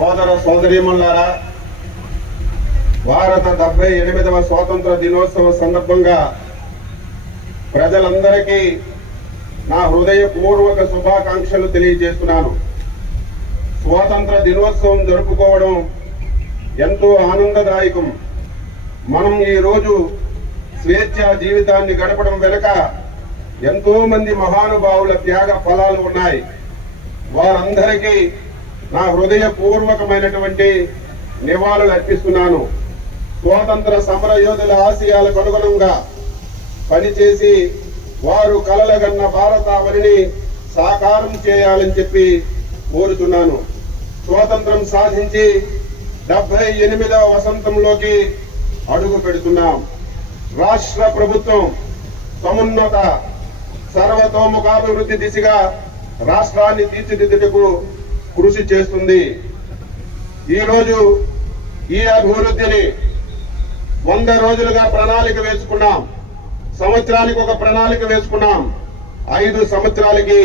సోదర సోదరీమణులారా, భారత 78వ స్వాతంత్ర దినోత్సవ సందర్భంగా ప్రజలందరికీ నా హృదయపూర్వక శుభాకాంక్షలు తెలియజేస్తున్నాను. స్వాతంత్ర దినోత్సవం జరుపుకోవడం ఎంతో ఆనందదాయకం. మనం ఈరోజు స్వేచ్ఛా జీవితాన్ని గడపడం వెనుక ఎంతో మంది మహానుభావుల త్యాగ ఫలాలు ఉన్నాయి. వారందరికీ నా హృదయపూర్వకమైనటువంటి నివాళులు అర్పిస్తున్నాను. స్వాతంత్ర సమర యోధుల ఆశయాలకు అనుగుణంగా పనిచేసి వారు కలలుగన్న భారతావనిని సాకారం చేయాలని చెప్పి కోరుతున్నాను. స్వాతంత్రం సాధించి 78వ వసంతంలోకి అడుగు పెడుతున్నాం. రాష్ట్ర ప్రభుత్వం సమున్నత సర్వతోముఖాభివృద్ధి దిశగా రాష్ట్రాన్ని తీర్చిదిద్దుటకు కృషి చేస్తుంది. ఈరోజు ఈ అభివృద్ధిని 100 రోజులుగా ప్రణాళిక వేసుకున్నాం. సంవత్సరానికి ఒక ప్రణాళిక వేసుకున్నాం. 5 సంవత్సరాలకి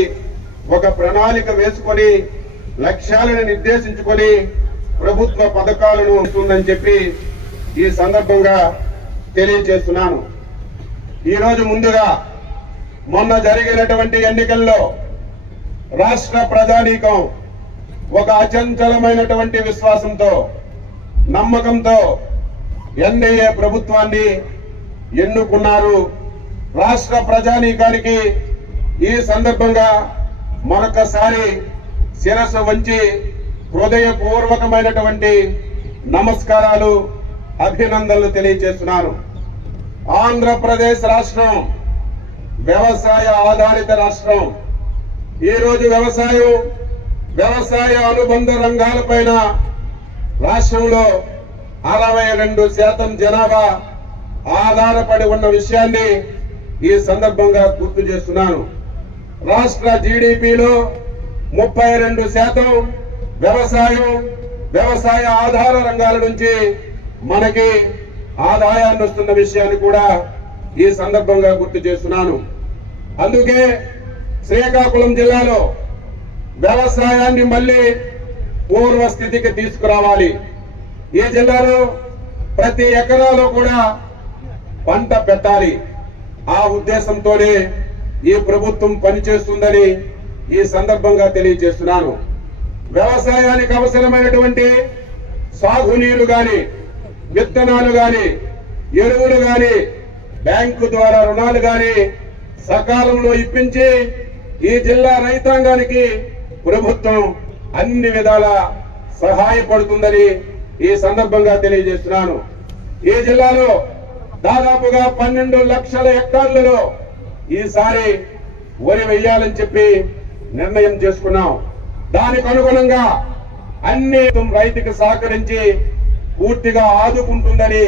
ఒక ప్రణాళిక వేసుకొని లక్ష్యాలను నిర్దేశించుకొని ప్రభుత్వ పథకాలను ఉంటుందని చెప్పి ఈ సందర్భంగా తెలియజేస్తున్నాను. ఈరోజు ముందుగా మొన్న జరిగినటువంటి ఎన్నికల్లో రాష్ట్ర ప్రజానీకం ఒక అచంచలమైనటువంటి విశ్వాసంతో, నమ్మకంతో ఎన్డీఏ ప్రభుత్వాన్ని ఎన్నుకున్నారు. రాష్ట్ర ప్రజానీకానికి ఈ సందర్భంగా మరొకసారి శిరస్సు వంచి హృదయపూర్వకమైనటువంటి నమస్కారాలు, అభినందనలు తెలియజేస్తున్నాను. ఆంధ్రప్రదేశ్ రాష్ట్రం వ్యవసాయ ఆధారిత రాష్ట్రం. ఈరోజు వ్యవసాయ అనుబంధ రంగాలపైన రాష్ట్రంలో 62% జనాభా ఆధారపడి ఉన్న విషయాన్ని ఈ సందర్భంగా గుర్తు చేస్తున్నాను. రాష్ట్ర జీడిపిలో 32% వ్యవసాయ ఆధార రంగాల నుంచి మనకి ఆదాయాన్ని వస్తున్న విషయాన్ని కూడా ఈ సందర్భంగా గుర్తు చేస్తున్నాను. అందుకే శ్రీకాకుళం జిల్లాలో వ్యవసాయాన్ని మళ్ళీ పూర్వ స్థితికి తీసుకురావాలి. ఈ జిల్లాలో ప్రతి ఎకరాలో కూడా పంట పెట్టాలి. ఆ ఉద్దేశంతోనే ఈ ప్రభుత్వం పనిచేస్తుందని ఈ సందర్భంగా తెలియజేస్తున్నాను. వ్యవసాయానికి అవసరమైనటువంటి సాగునీరు గాని, విత్తనాలు గాని, ఎరువులు గాని, బ్యాంకు ద్వారా రుణాలు గాని సకాలంలో ఇప్పించి ఈ జిల్లా రైతాంగానికి ప్రభుత్వం అన్ని విధాల సహాయపడుతుందని ఈ సందర్భంగా తెలియజేస్తున్నాను. ఈ జిల్లాలో దాదాపుగా 12 లక్షల హెక్టార్లలో ఈసారి వరి వేయాలని చెప్పి నిర్ణయం చేసుకున్నాం. దానికి అనుగుణంగా అన్ని రైతుకు సహకరించి పూర్తిగా ఆదుకుంటుందని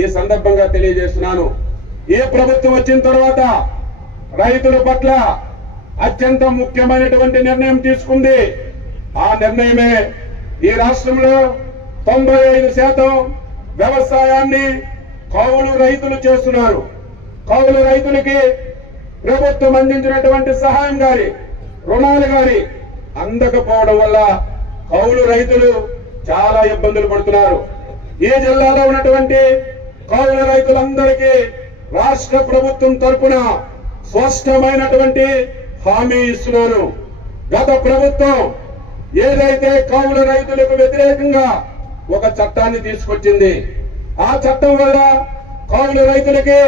ఈ సందర్భంగా తెలియజేస్తున్నాను. ఏ ప్రభుత్వం వచ్చిన తర్వాత రైతుల పట్ల అత్యంత ముఖ్యమైనటువంటి నిర్ణయం తీసుకుంది. ఆ నిర్ణయమే ఈ రాష్ట్రంలో 95% వ్యవసాయాన్ని కౌలు రైతులు చేస్తున్నారు. కౌలు రైతులకి ప్రభుత్వం అందించినటువంటి సహాయం గాని, రుణాలు గాని అందకపోవడం వల్ల కౌలు రైతులు చాలా ఇబ్బందులు పడుతున్నారు. ఈ జిల్లాలో ఉన్నటువంటి కౌలు రైతులందరికీ రాష్ట్ర ప్రభుత్వం తరపున స్పష్టమైనటువంటి హామీ ఇస్తున్నాను. గత ప్రభుత్వం ఏదైతే కౌలు రైతులకు వ్యతిరేకంగా ఒక చట్టాన్ని తీసుకొచ్చింది, ఆ చట్టం వల్ల కౌలు రైతులకి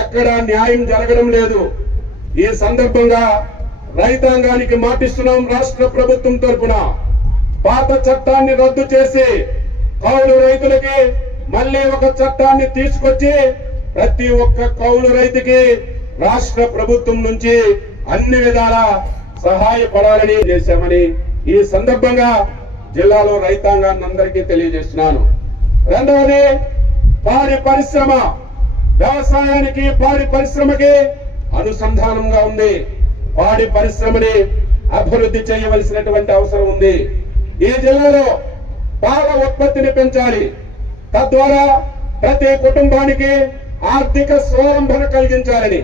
ఎక్కడా న్యాయం జరగడం లేదు. ఈ సందర్భంగా రైతాంగానికి మాటిస్తున్నాం. రాష్ట్ర ప్రభుత్వం తరపున పాత చట్టాన్ని రద్దు చేసి కౌలు రైతులకి మళ్ళీ ఒక చట్టాన్ని తీసుకొచ్చి ప్రతి ఒక్క కౌలు రైతుకి రాష్ట్ర ప్రభుత్వం నుంచి అన్ని విధాల సహాయపడాలని చేశామని ఈ సందర్భంగా జిల్లాలో రైతాంగాన్ని అందరికీ తెలియజేస్తున్నాను. రెండవది పాడి పరిశ్రమ. వ్యవసాయానికి పాడి పరిశ్రమకి అనుసంధానంగా ఉంది. పాడి పరిశ్రమని అభివృద్ధి చేయవలసినటువంటి అవసరం ఉంది. ఈ జిల్లాలో పాల ఉత్పత్తిని పెంచాలి. తద్వారా ప్రతి కుటుంబానికి ఆర్థిక స్వావలంబన కలిగించాలని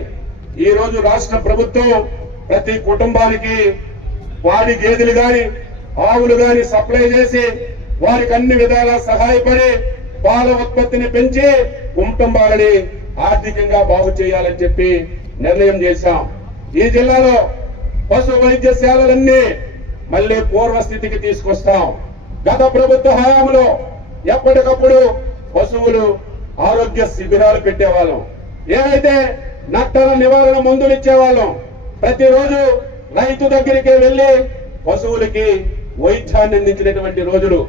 ఈ రోజు రాష్ట్ర ప్రభుత్వం ప్రతి కుటుంబానికి పాడి గేదెలు గాని, ఆవులు గాని సప్లై చేసి వారికి అన్ని విధాలా సహాయపడి పాల ఉత్పత్తిని పెంచి కుటుంబాలని ఆర్థికంగా బాగు చేయాలని చెప్పి నిర్ణయం చేశాం. ఈ జిల్లాలో పశు వైద్యశాలలన్నీ మళ్ళీ పూర్వస్థితికి తీసుకొస్తాం. గత ప్రభుత్వ హయాంలో ఎప్పటికప్పుడు పశువులు ఆరోగ్య శిబిరాలు పెట్టేవాళ్ళం. ఏవైతే నట్టల నివారణ మందులు ఇచ్చేవాళ్ళం. ప్రతిరోజు రైతు దగ్గరికి వెళ్లి పశువులకి వైద్యాన్ని అందించినటువంటి రోజులు.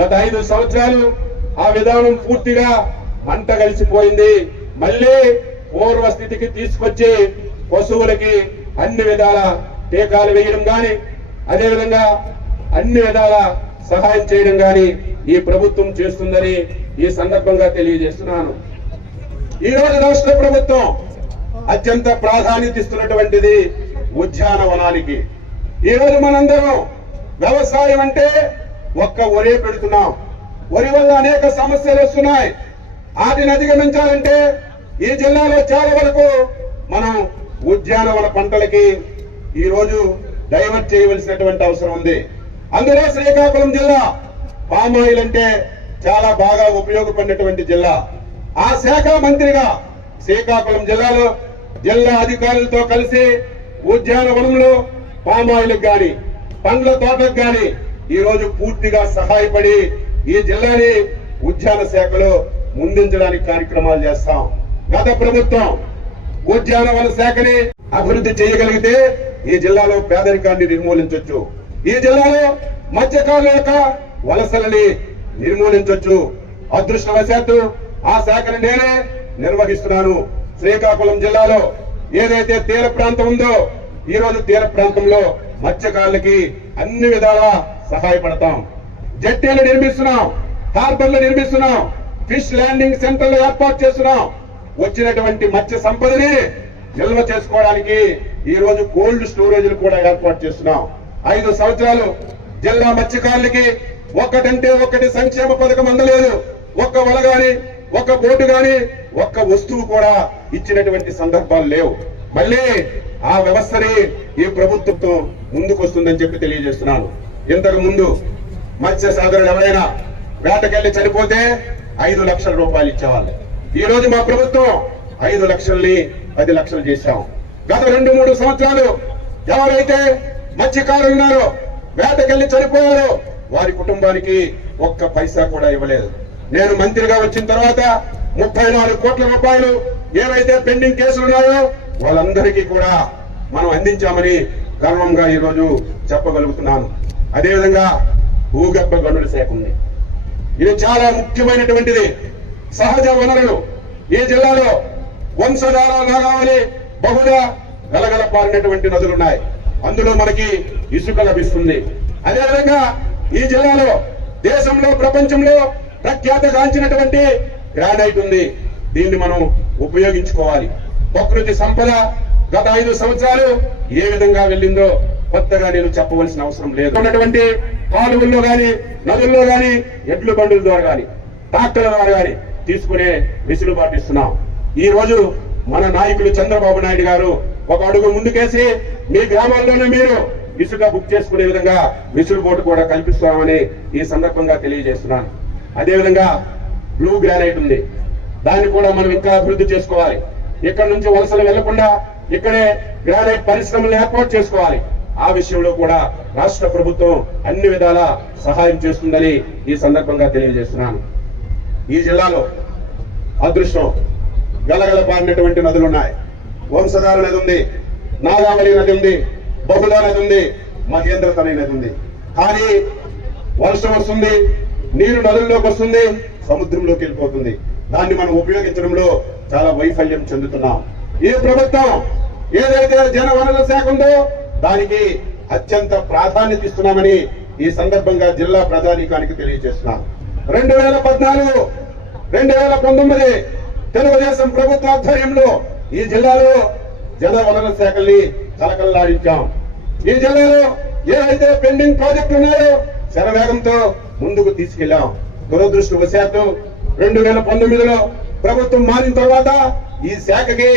గత 5 సంవత్సరాలు ఆ విధానం పూర్తిగా మంట కలిసిపోయింది. మళ్ళీ పూర్వస్థితికి తీసుకొచ్చి పశువులకి అన్ని విధాల టీకాలు వేయడం గాని, అదేవిధంగా అన్ని విధాల సహాయం చేయడం గాని ఈ ప్రభుత్వం చేస్తుందని ఈ సందర్భంగా తెలియజేస్తున్నాను. ఈ రోజు రాష్ట్ర ప్రభుత్వం అత్యంత ప్రాధాన్యత ఇస్తున్నటువంటిది ఉద్యానవనానికి. ఈ రోజు మనందరం వ్యవసాయం అంటే ఒక్క వరే పెడుతున్నాం. వరి వల్ల అనేక సమస్యలు వస్తున్నాయి. వాటిని అధిగమించాలంటే ఈ జిల్లాలో చాలా వరకు మనం ఉద్యానవన పంటలకి ఈ రోజు డైవర్ట్ చేయవలసినటువంటి అవసరం ఉంది. అందులో శ్రీకాకుళం జిల్లా పామాయిల్ అంటే చాలా బాగా ఉపయోగపడినటువంటి జిల్లా. ఆ శాఖ మంత్రిగా శ్రీకాకుళం జిల్లాలో జిల్లా అధికారులతో కలిసి ఉద్యానవనంలో పామాయిల్ గాని పండ్ల తోటకు గాని ఈ రోజు పూర్తిగా సహాయపడి ఈ జిల్లాని ఉద్యాన శాఖలో ముందుంచడానికి కార్యక్రమాలు చేస్తాం. గత ప్రభుత్వం ఉద్యానవన శాఖని అభివృద్ధి చేయగలిగితే ఈ జిల్లాలో పేదరికాన్ని నిర్మూలించవచ్చు. ఈ జిల్లాలో మత్స్యకారుల యొక్క వలసలని నిర్మూలించవచ్చు. అదృష్టవశాత్తు ఆ శాఖను నేనే నిర్వహిస్తున్నాను. శ్రీకాకుళం జిల్లాలో ఏదైతే తీర ప్రాంతం ఉందో ఈ రోజు తీర ప్రాంతంలో మత్స్యకారులకి అన్ని విధాలా సహాయపడతాం. జెట్టీలు నిర్మిస్తున్నాం, హార్బర్లు నిర్మిస్తున్నాం, ఫిష్ ల్యాండింగ్ సెంటర్లు ఏర్పాటు చేస్తున్నాం. వచ్చినటువంటి మత్స్య సంపదని నిల్వ చేసుకోవడానికి ఈ రోజు కోల్డ్ స్టోరేజ్లు కూడా ఏర్పాటు చేస్తున్నాం. 5 సంవత్సరాలు జిల్లా మత్స్యకారులకి ఒక్కటంటే ఒక్కటి సంక్షేమ పథకం అందలేదు. ఒక్క వల గాని, ఒక్క బోటు గాని, ఒక్క వస్తువు కూడా ఇచ్చినటువంటి సందర్భాలు లేవు. మళ్ళీ ఆ వ్యవస్థని ఈ ప్రభుత్వం ముందుకు వస్తుందని చెప్పి తెలియజేస్తున్నాను. ఇంతకు ముందు మత్స్య సాగరులు ఎవరైనా వేటకెళ్లి చనిపోతే 5 లక్షల రూపాయలు ఇచ్చేవాళ్ళు. ఈ రోజు మా ప్రభుత్వం 5 లక్షల్ని 10 లక్షలు చేశాం. గత 2-3 సంవత్సరాలు ఎవరైతే మత్స్యకారులు ఉన్నారో వేటకెళ్లి చనిపోయారో వారి కుటుంబానికి ఒక్క పైసా కూడా ఇవ్వలేదు. నేను మంత్రిగా వచ్చిన తర్వాత 34 కోట్ల రూపాయలు ఏవైతే పెండింగ్ కేసులు ఉన్నాయో వాళ్ళందరికీ కూడా మనం అందించామని గర్వంగా ఈ రోజు చెప్పగలుగుతున్నాను. అదేవిధంగా భూగర్భ గనుల శాఖ ఉంది. ఇది చాలా ముఖ్యమైనటువంటిది. సహజ వనరులు ఈ జిల్లాలో వంశధార నాగావళి బహుళ గలగల పారినటువంటి నదులున్నాయి. అందులో మనకి ఇసుక లభిస్తుంది. అదేవిధంగా ఈ జిల్లాలో దేశంలో ప్రపంచంలో ప్రఖ్యాతగాంచినటువంటి గ్రానైట్ ఉంది. దీన్ని మనం ఉపయోగించుకోవాలి. ప్రకృతి సంపద గత 5 సంవత్సరాలు ఏ విధంగా వెళ్ళిందో కొత్తగా నేను చెప్పవలసిన అవసరం లేదు. ఉన్నటువంటి కాలువల్లో గాని, నదుల్లో గాని, ఎడ్ల బండుల ద్వారా గాని, ట్రాక్టర్ల ద్వారా గాని తీసుకునే వెసులుబాటు ఇస్తున్నాం. ఈ రోజు మన నాయకులు చంద్రబాబు నాయుడు గారు ఒక అడుగు ముందుకేసి మీ గ్రామాల్లోనే మీరు ఇసుక బుక్ చేసుకునే విధంగా వెసులుబాటు కూడా కల్పిస్తామని ఈ సందర్భంగా తెలియజేస్తున్నాను. అదేవిధంగా బ్లూ గ్రానైట్ ఉంది. దాన్ని కూడా మనం ఇంకా అభివృద్ధి చేసుకోవాలి. ఇక్కడ నుంచి వలసలు వెళ్లకుండా ఇక్కడే గ్రానైట్ పరిశ్రమలు ఏర్పాటు చేసుకోవాలి. ఆ విషయంలో కూడా రాష్ట్ర ప్రభుత్వం అన్ని విధాల సహాయం చేస్తుందని ఈ సందర్భంగా తెలియజేస్తున్నాను. ఈ జిల్లాలో అదృష్టం గలగల పారినటువంటి నదులు ఉన్నాయి. వంశధార నది ఉంది, నాగావళి నది ఉంది, బహుళ నది ఉంది, మహేంద్రతనయ నది ఉంది. కానీ వర్షం వస్తుంది, నీరు నదుల్లోకి వస్తుంది, సముద్రంలోకి వెళ్ళిపోతుంది. దాన్ని మనం ఉపయోగించడంలో చాలా వైఫల్యం చెందుతున్నాం. ఈ ప్రభుత్వం ఏదైతే జన వనరుల శాఖ ఉందో దానికి అత్యంత ప్రాధాన్యత ఇస్తున్నామని ఈ సందర్భంగా జిల్లా ప్రజానీకానికి తెలియజేస్తున్నాం. 2014, 2019 తెలుగుదేశం ప్రభుత్వ ఆధ్వర్యంలో ఈ జిల్లాలో జల వనరుల శాఖల్ని కలకల్లాడించాం. ఈ జిల్లాలో ఏవైతే పెండింగ్ ప్రాజెక్టులు ఉన్నాయో శరవేగంతో ముందుకు తీసుకెళ్లాం. దురదృష్టవశాత్తు 2019లో ప్రభుత్వం మారిన తర్వాత ఈ శాఖకి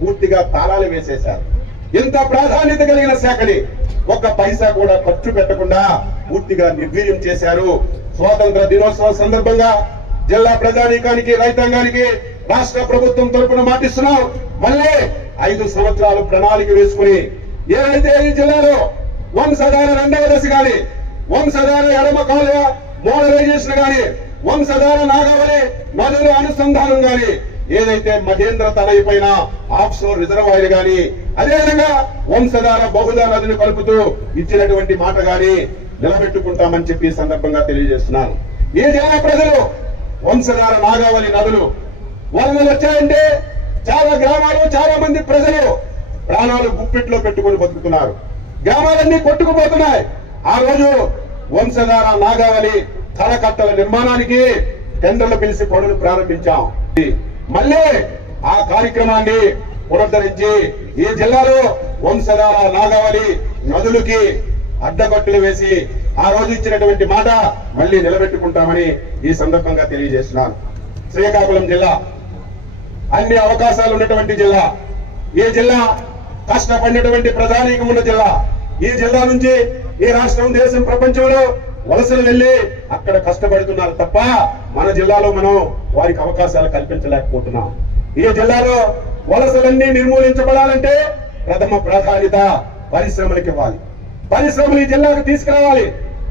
పూర్తిగా తాళాలు వేసేశారు. ఇంత ప్రాధాన్యత కలిగిన శాఖని ఒక్క పైసా కూడా ఖర్చు పెట్టకుండా పూర్తిగా నిర్వీర్యం చేశారు. స్వాతంత్ర దినోత్సవం సందర్భంగా జిల్లా ప్రజానీకానికి రైతాంగానికి రాష్ట్ర ప్రభుత్వం తరపున మాటిస్తున్నాం. మళ్ళీ 5 సంవత్సరాలు ప్రణాళిక వేసుకుని ఏదైతే ఈ జిల్లాలో వంశధార 2వ దశ గాని, వంశధార ఎడమ కాలువ మోడరైజేషన్ గాని, వంశధార నాగావళి నదుల అనుసంధానం గాని, ఏదైతే మహేంద్ర తనయి పైన ఆఫ్షోర్ రిజర్వాయర్ గాని, అదేవిధంగా వంశధార బహుళ నదిని కలుపుతూ ఇచ్చినటువంటి మాట గాని నిలబెట్టుకుంటామని చెప్పి ఈ సందర్భంగా తెలియజేస్తున్నాను. ఈ జిల్లా ప్రజలు వంశధార నాగావళి నదులు వరదలు వచ్చాయంటే చాలా గ్రామాలు, చాలా మంది ప్రజలు ప్రాణాలు గుప్పిట్లో పెట్టుకుని బతుకుతున్నారు. గ్రామాలన్నీ కొట్టుకుపోతున్నాయి. ఆ రోజు వంశధార నాగావళి తలకట్టల నిర్మాణానికి టెండర్లు పిలిచి పనులు ప్రారంభించాం. మళ్ళీ ఆ కార్యక్రమాన్ని పునరుద్ధరించి ఈ జిల్లాలో వంశధార నాగావళి నదులకి అడ్డకట్టులు వేసి ఆ రోజు ఇచ్చినటువంటి మాట మళ్ళీ నిలబెట్టుకుంటామని ఈ సందర్భంగా తెలియజేస్తున్నాను. శ్రీకాకుళం జిల్లా అన్ని అవకాశాలు ఉన్నటువంటి జిల్లా. ఈ జిల్లా కష్టపడినటువంటి ప్రజానీకం ఉన్న జిల్లా. ఈ జిల్లా నుంచి ఈ రాష్ట్రం, దేశం, ప్రపంచంలో వలసలు వెళ్లి అక్కడ కష్టపడుతున్నారు తప్ప మన జిల్లాలో మనం వారికి అవకాశాలు కల్పించలేకపోతున్నాం. ఈ జిల్లాలో వలసలన్నీ నిర్మూలించబడాలంటే ప్రథమ ప్రాధాన్యత పరిశ్రమలకు ఇవ్వాలి. పరిశ్రమలు ఈ జిల్లాకు తీసుకురావాలి.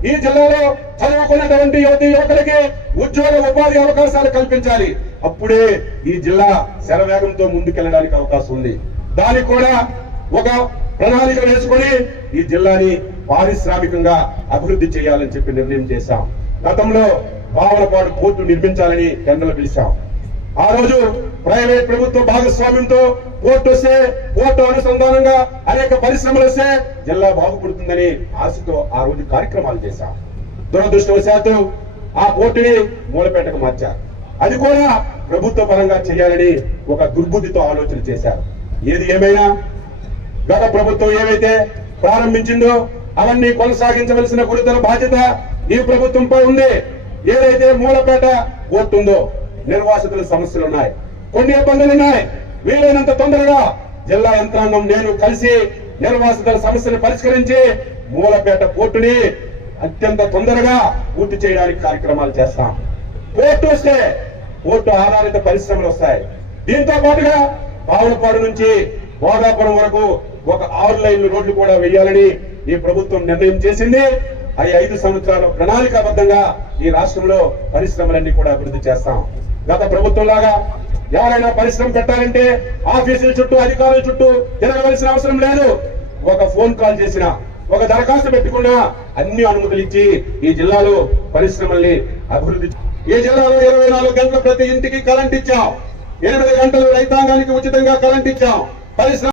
ఈ జిల్లాలో చదువుకున్నటువంటి యువకులకి ఉద్యోగ ఉపాధి అవకాశాలు కల్పించాలి. అప్పుడే ఈ జిల్లా శరవేగంతో ముందుకెళ్లడానికి అవకాశం ఉంది. దానికి కూడా ఒక ప్రణాళిక వేసుకొని ఈ జిల్లాని పారిశ్రామికంగా అభివృద్ధి చేయాలని చెప్పి నిర్ణయం చేశాం. గతంలో బావలపాడు పోర్టు నిర్మించాలని టెండర్లు పిలిచాం. ఆ రోజు ప్రైవేట్ ప్రభుత్వ భాగస్వామ్యంతో పోర్టు వస్తే, పోర్టు అనుసంధానంగా అనేక పరిశ్రమలు వస్తే జిల్లా బాగుపడుతుందని ఆశతో ఆ రోజు కార్యక్రమాలు చేశాం. దురదృష్టవశాత్తు ఆ పోర్టుని మూలపేటకు మార్చారు. అది కూడా ప్రభుత్వ పరంగా చేయాలని ఒక దుర్బుద్ధితో ఆలోచన చేశారు. ఏది ఏమైనా గత ప్రభుత్వం ఏవైతే ప్రారంభించిందో అవన్నీ కొనసాగించవలసిన గురుతర బాధ్యత ఈ ప్రభుత్వంపై ఉంది. ఏదైతే మూలపేట పోర్టు ఉందో నిర్వాసితుల సమస్యలు ఉన్నాయి, కొన్ని ఇబ్బందులు ఉన్నాయి. వీలైనంత తొందరగా జిల్లా యంత్రాంగం నేను కలిసి నిర్వాసితుల సమస్యను పరిష్కరించి మూలపేట పోర్టుని అత్యంత తొందరగా పూర్తి చేయడానికి కార్యక్రమాలు చేస్తాం. పోర్టు వస్తే పోర్టు ఆధారిత పరిశ్రమలు వస్తాయి. దీంతో పాటుగా బావులపాడు నుంచి భోగాపురం వరకు ఒక 6 లైన్లు రోడ్లు కూడా వేయాలని ఈ ప్రభుత్వం నిర్ణయం చేసింది. అవి 5 సంవత్సరాల ప్రణాళికాబద్ధంగా ఈ రాష్ట్రంలో పరిశ్రమలన్నీ కూడా అభివృద్ధి చేస్తాం. గత ప్రభుత్వం లాగా ఎవరైనా పరిశ్రమ పెట్టాలంటే ఆఫీసుల చుట్టూ, అధికారుల చుట్టూ తిరగవలసిన అవసరం లేదు. ఒక ఫోన్ కాల్ చేసినా, ఒక దరఖాస్తు పెట్టుకున్నా అన్ని అనుమతులు ఇచ్చి ఈ జిల్లాలో పరిశ్రమల్ని అభివృద్ధి. ఈ జిల్లాలో 24 గంటలు ప్రతి ఇంటికి కరెంట్ ఇచ్చాం. 8 గంటలు రైతాంగానికి ఉచితంగా కరెంట్ ఇచ్చాం. పరిశ్రమ